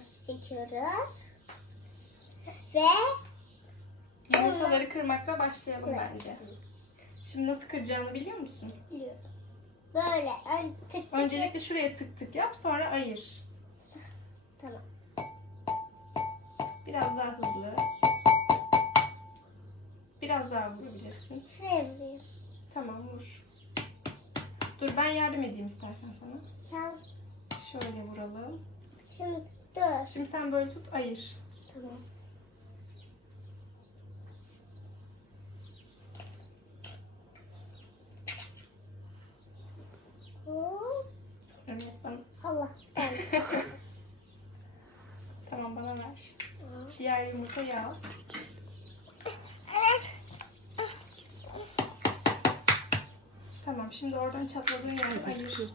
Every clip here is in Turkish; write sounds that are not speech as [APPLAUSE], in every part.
çekiyoruz, çekiyoruz. Ve Yumurtaları kırmakla başlayalım bence. Şimdi nasıl kıracağını biliyor musun? böyle ön tık tık. Öncelikle şuraya tık tık yap sonra ayır. Tamam. Biraz daha hızlı. Biraz daha vurabilirsin. Vurayım. Tamam vur. Dur ben yardım edeyim istersen sana. Sen Şöyle vuralım. şimdi dur. Şimdi sen böyle tut ayır. Tamam. Hop. Evet bana. Allah. Tamam. [LAUGHS] Tamam bana ver. Diğer yumurtayı al. Tamam şimdi oradan çatladığın yeri ayır.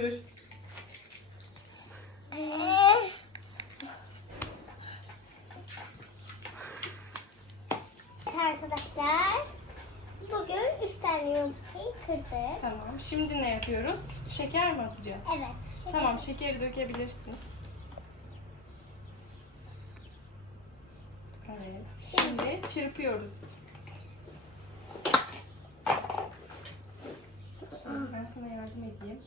Evet arkadaşlar. Bugün üç tane yumurtayı kırdık. Tamam. Şimdi ne yapıyoruz? Şeker mi atacağız? Evet. şeker- Tamam şekeri dökebilirsin. Evet. Şimdi çırpıyoruz. Ben sana yardım edeyim.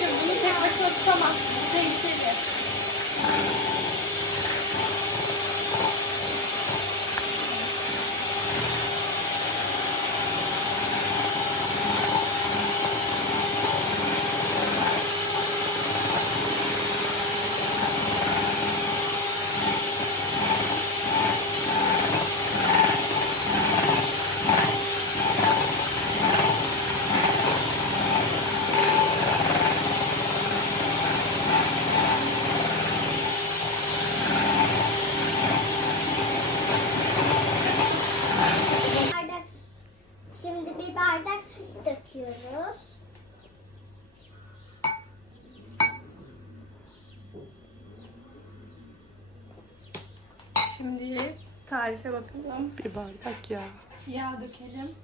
Sadece bunu tek başına tutamazsın. Tehlikeli. Bardak, şimdi bir bardak süt döküyoruz. Şimdi tarife bakalım. Bir bardak yağ. Yağ dökelim.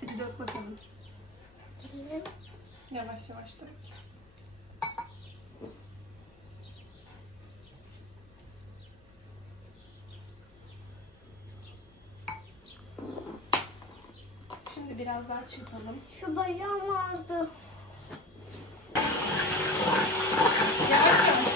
Hadi dök bakalım. Yavaş yavaş dök. Şimdi biraz daha çırpalım. Şu bacağım vardı. Yavaş yavaş.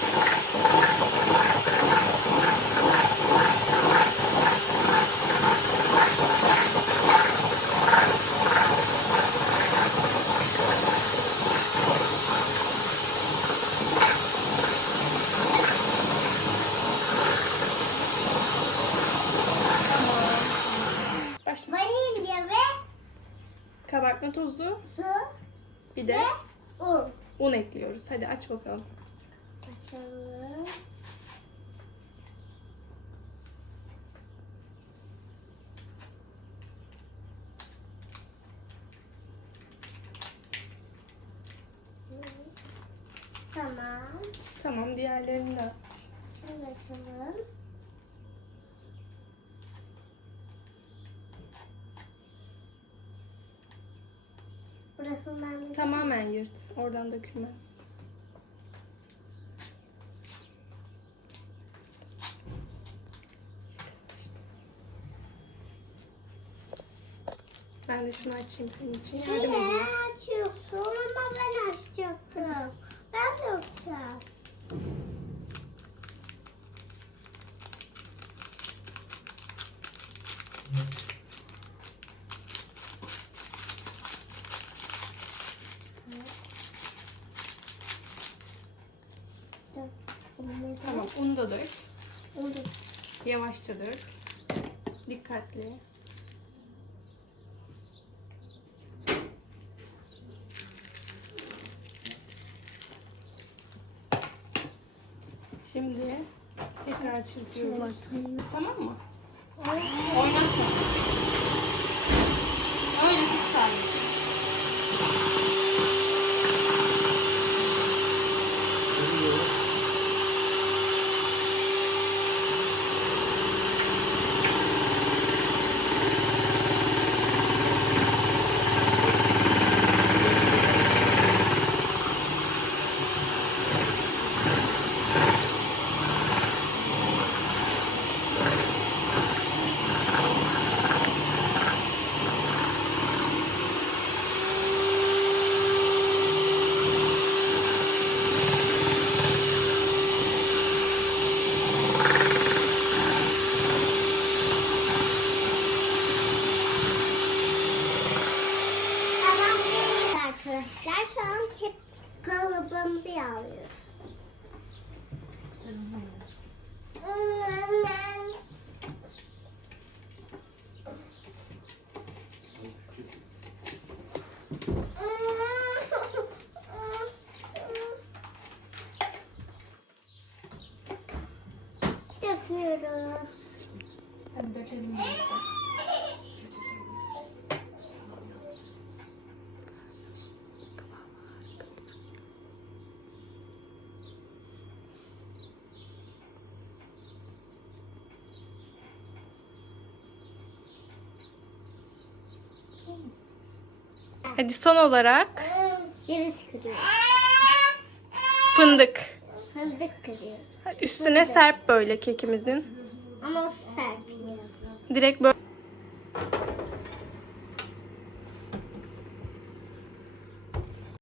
Başla. Vanilya ve Kabartma tozu su bir de ve un. un ekliyoruz. Hadi aç bakalım. Açalım. Tamam. Tamam diğerlerini de. Şöyle açalım. Burasından bir Tamamen yırt. Oradan dökülmez. Ben de şunu açayım senin için. Yardım edeyim. açıyorsun ama ben açacaktım. Ben de açacağım. Unu da dök. Oldu. Yavaşça dök. Dikkatli. Şimdi tekrar çırpıyoruz. Tamam mı? Oynatma. Döküyoruz. Hadi dökelim birlikte. Hadi son olarak Ceviz kırıyoruz. fındık. Fındık kırıyoruz. Üstüne serp böyle kekimizin. Ama o serpiyor. Direkt böyle